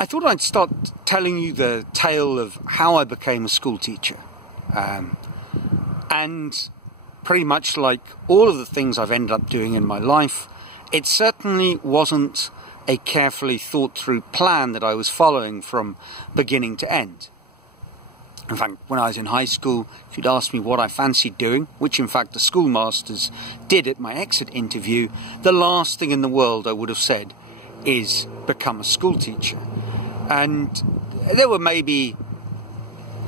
I thought I'd start telling you the tale of how I became a school teacher. And pretty much like all of the things I've ended up doing in my life, it certainly wasn't a carefully thought through plan that I was following from beginning to end. In fact, when I was in high school, if you'd asked me what I fancied doing, which in fact the schoolmasters did at my exit interview, the last thing in the world I would have said is become a school teacher. And there were maybe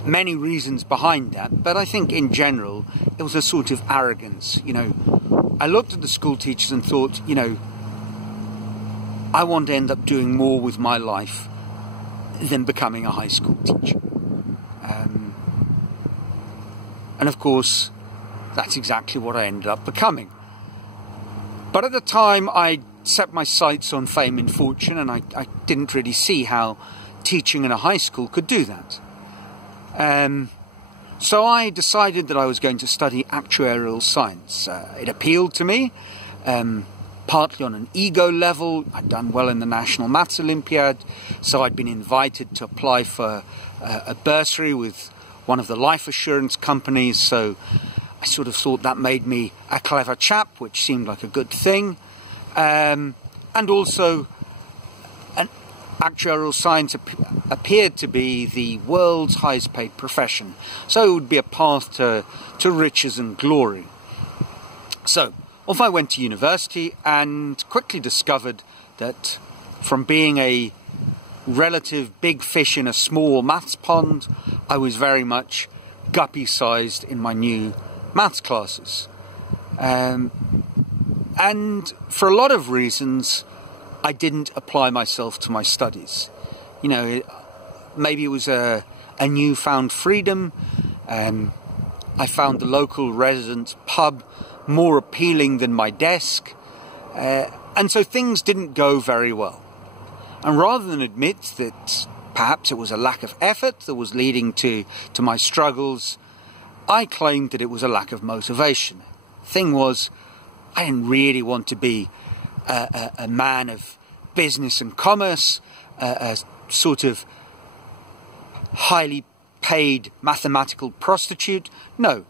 many reasons behind that, but I think in general it was a sort of arrogance. You know, I looked at the school teachers and thought, you know, I want to end up doing more with my life than becoming a high school teacher. And of course, that's exactly what I ended up becoming. But at the time, I set my sights on fame and fortune, and I didn't really see how teaching in a high school could do that. So I decided that I was going to study actuarial science. It appealed to me, partly on an ego level. I'd done well in the National Maths Olympiad, so I'd been invited to apply for a bursary with one of the life assurance companies, so I sort of thought that made me a clever chap, which seemed like a good thing. And also, actuarial science appeared to be the world's highest paid profession, so it would be a path to riches and glory. So off I went to university and quickly discovered that from being a relative big fish in a small maths pond, I was very much guppy-sized in my new maths classes. And for a lot of reasons, I didn't apply myself to my studies. You know, maybe it was a newfound freedom. I found the local resident pub more appealing than my desk. And so things didn't go very well. And rather than admit that perhaps it was a lack of effort that was leading to my struggles, I claimed that it was a lack of motivation. Thing was, I didn't really want to be a man of business and commerce, a sort of highly paid mathematical prostitute. No,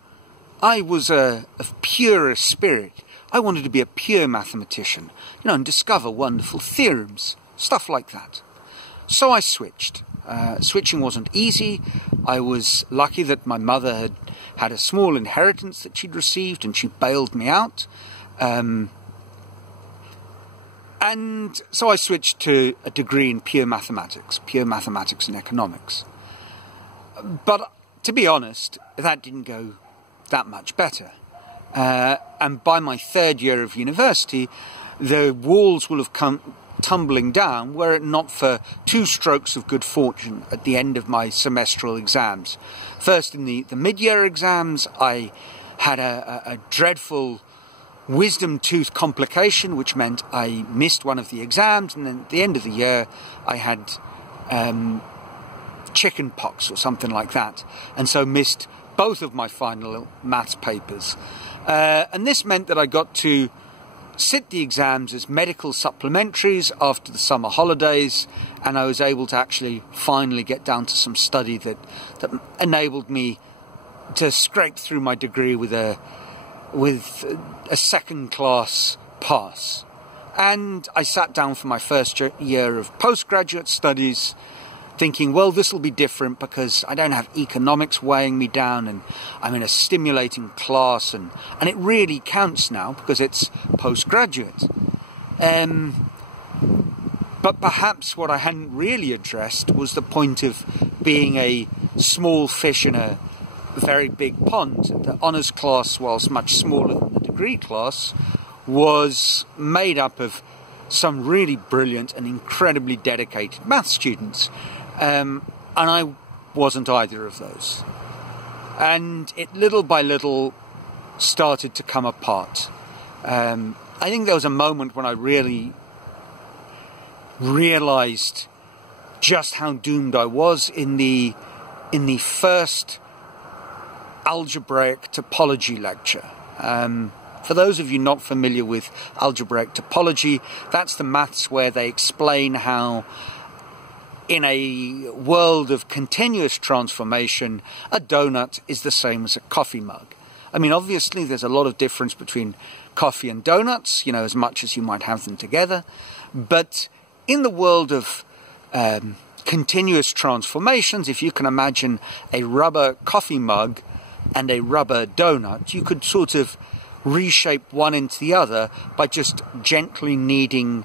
I was of purest spirit. I wanted to be a pure mathematician, you know, and discover wonderful theorems, stuff like that. So I switched. Switching wasn't easy. I was lucky that my mother had a small inheritance that she'd received, and she bailed me out. And so I switched to a degree in pure mathematics and economics. But to be honest, that didn't go that much better. And by my third year of university, the walls will have come tumbling down were it not for two strokes of good fortune at the end of my semestral exams. First, in the mid-year exams, I had a dreadful wisdom tooth complication, which meant I missed one of the exams, and then at the end of the year I had chicken pox or something like that, and so missed both of my final maths papers. And this meant that I got to sit the exams as medical supplementaries after the summer holidays, and I was able to actually finally get down to some study that enabled me to scrape through my degree with a second-class pass. And I sat down for my first year of postgraduate studies, thinking, well, this will be different because I don't have economics weighing me down, and I'm in a stimulating class, and it really counts now because it's postgraduate. But perhaps what I hadn't really addressed was the point of being a small fish in a very big pond. The honours class, whilst much smaller than the degree class, was made up of some really brilliant and incredibly dedicated math students. And I wasn't either of those. And it little by little started to come apart. I think there was a moment when I really realised just how doomed I was in the first algebraic topology lecture. For those of you not familiar with algebraic topology, that's the maths where they explain how in a world of continuous transformation, a donut is the same as a coffee mug. I mean, obviously, there's a lot of difference between coffee and donuts, you know, as much as you might have them together. But in the world of continuous transformations, if you can imagine a rubber coffee mug and a rubber donut, you could sort of reshape one into the other by just gently kneading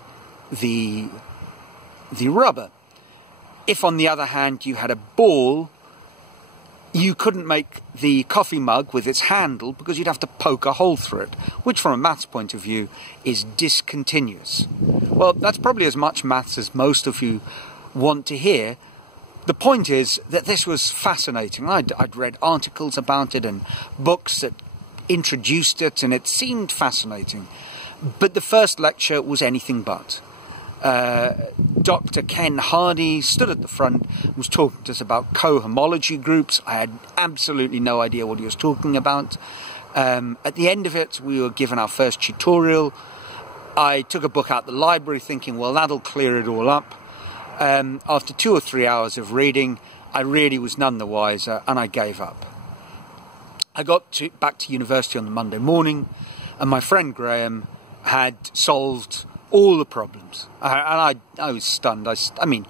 the rubber. If, on the other hand, you had a ball, you couldn't make the coffee mug with its handle because you'd have to poke a hole through it, which from a maths point of view is discontinuous. Well, that's probably as much maths as most of you want to hear. The point is that this was fascinating. I'd read articles about it and books that introduced it, and it seemed fascinating. But the first lecture was anything but. Dr. Ken Hardy stood at the front and was talking to us about cohomology groups. I had absolutely no idea what he was talking about. At the end of it, we were given our first tutorial. I took a book out the library thinking, well, that'll clear it all up. After 2 or 3 hours of reading, I really was none the wiser, and I gave up. I got back to university on the Monday morning, and my friend Graham had solved all the problems. I was stunned. I mean,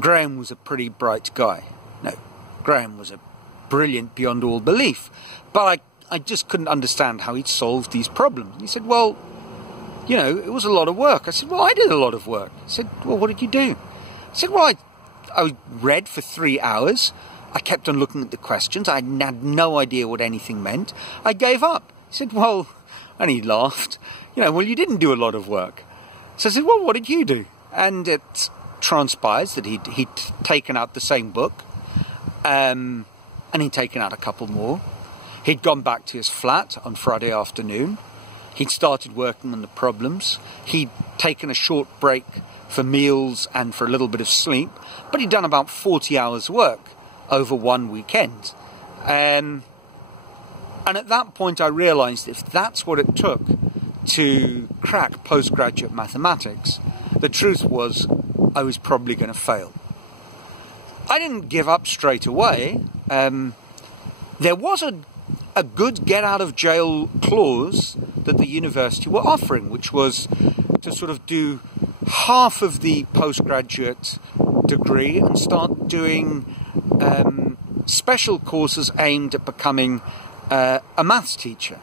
Graham was a pretty bright guy. No, Graham was a brilliant beyond all belief. But I just couldn't understand how he'd solved these problems. And he said, well, you know, it was a lot of work. I said, well, I did a lot of work. He said, well, what did you do? I said, well, I read for 3 hours. I kept on looking at the questions. I had no idea what anything meant. I gave up. He said, well, and he laughed, you know, well, you didn't do a lot of work. So I said, well, what did you do? And it transpires that he'd taken out the same book, and he'd taken out a couple more. He'd gone back to his flat on Friday afternoon. He'd started working on the problems. He'd taken a short break for meals and for a little bit of sleep, but he'd done about 40 hours work over one weekend. And at that point I realised if that's what it took to crack postgraduate mathematics, the truth was I was probably going to fail. I didn't give up straight away. There was a good get-out-of-jail clause that the university were offering, which was to sort of do half of the postgraduate degree and start doing special courses aimed at becoming a maths teacher.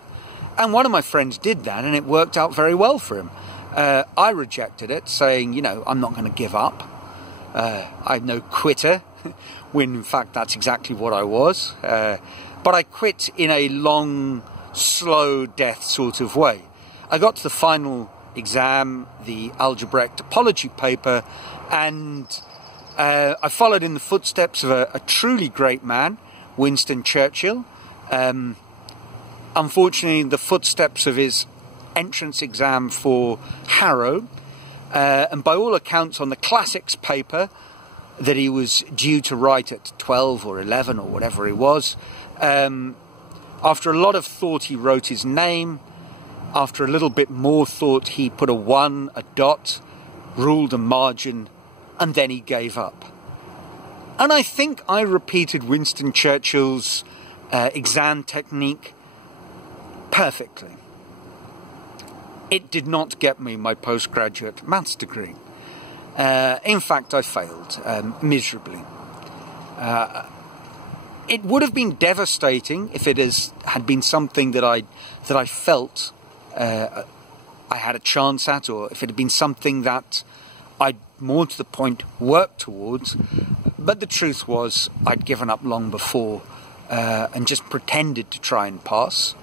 And one of my friends did that, and it worked out very well for him. I rejected it, saying, you know, I'm not going to give up. I'm no quitter, when in fact that's exactly what I was. But I quit in a long, slow death sort of way. I got to the final exam, the algebraic topology paper, and I followed in the footsteps of a truly great man, Winston Churchill. Unfortunately, the footsteps of his entrance exam for Harrow, and by all accounts on the classics paper that he was due to write at 12 or 11 or whatever he was, after a lot of thought he wrote his name. After a little bit more thought he put a 1, a dot, ruled a margin, and then he gave up. And I think I repeated Winston Churchill's exam technique perfectly. It did not get me my postgraduate maths degree. In fact, I failed miserably. It would have been devastating if it had been something that I felt I had a chance at, or if it had been something that I'd more to the point worked towards. But the truth was I'd given up long before and just pretended to try and pass.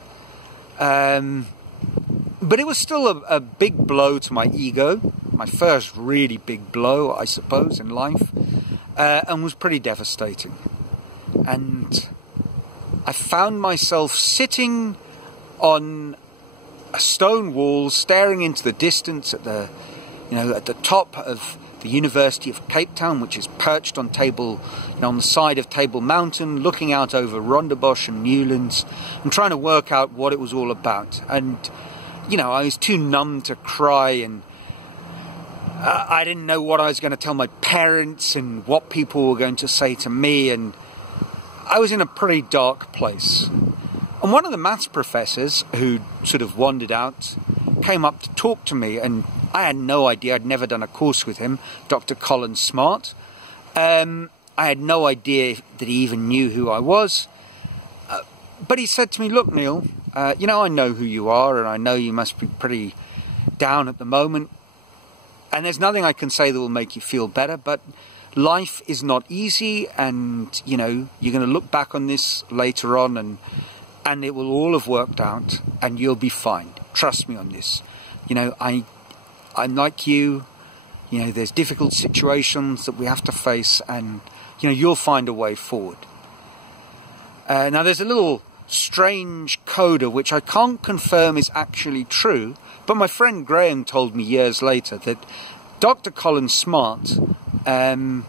But it was still a big blow to my ego, my first really big blow, I suppose, in life, and was pretty devastating. And I found myself sitting on a stone wall, staring into the distance at the top of the University of Cape Town, which is perched on on the side of Table Mountain, looking out over Rondebosch and Newlands, and trying to work out what it was all about. And I was too numb to cry, and I didn't know what I was going to tell my parents and what people were going to say to me, and I was in a pretty dark place. And one of the maths professors who sort of wandered out came up to talk to me, and I had no idea. I'd never done a course with him, Dr. Colin Smart. I had no idea that he even knew who I was. But he said to me, "Look, Neil, you know, I know who you are, and I know you must be pretty down at the moment. And there's nothing I can say that will make you feel better, but life is not easy, and, you know, you're going to look back on this later on, and it will all have worked out, and you'll be fine. Trust me on this. You know, I'm like you. You know, there's difficult situations that we have to face, and, you know, you'll find a way forward." Now, there's a little strange coda which I can't confirm is actually true, but my friend Graham told me years later that Dr. Colin Smart, when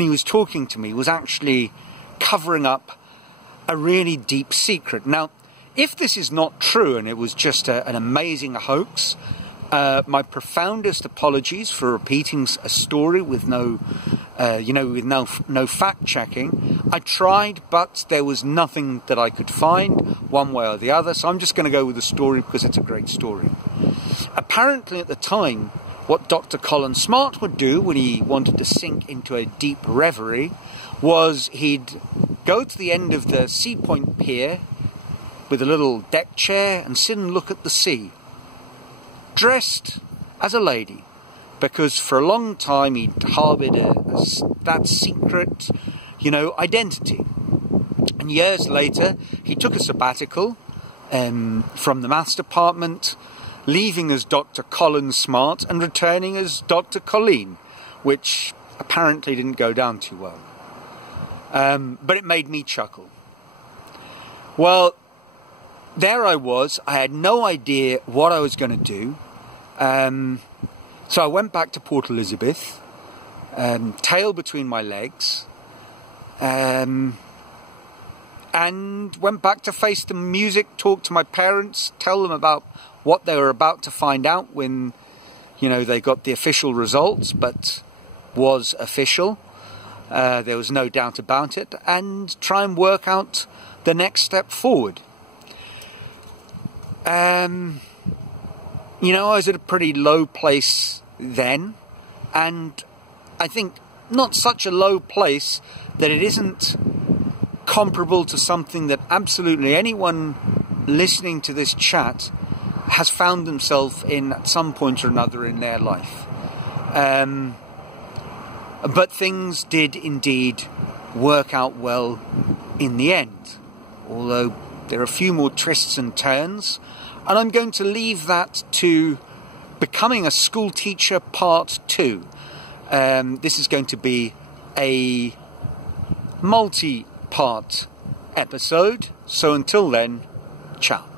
he was talking to me, was actually covering up a really deep secret. Now, if this is not true and it was just an amazing hoax, my profoundest apologies for repeating a story with no fact-checking. I tried, but there was nothing that I could find one way or the other, so I'm just going to go with the story because it's a great story. Apparently at the time, what Dr. Colin Smart would do when he wanted to sink into a deep reverie was he'd go to the end of the Sea Point Pier with a little deck chair and sit and look at the sea, dressed as a lady, because for a long time he'd harboured that secret, you know, identity. And years later, he took a sabbatical from the maths department, leaving as Dr. Colin Smart and returning as Dr. Colleen, which apparently didn't go down too well. But it made me chuckle. Well, there I was. I had no idea what I was going to do. So I went back to Port Elizabeth, tail between my legs, and went back to face the music, talk to my parents, tell them about what they were about to find out when, you know, they got the official results, but was official. There was no doubt about it, and try and work out the next step forward. You know, I was at a pretty low place then, and I think not such a low place that it isn't comparable to something that absolutely anyone listening to this chat has found themselves in at some point or another in their life. But things did indeed work out well in the end, although there are a few more twists and turns. And I'm going to leave that to Becoming a School Teacher Part 2. This is going to be a multi-part episode. So until then, ciao.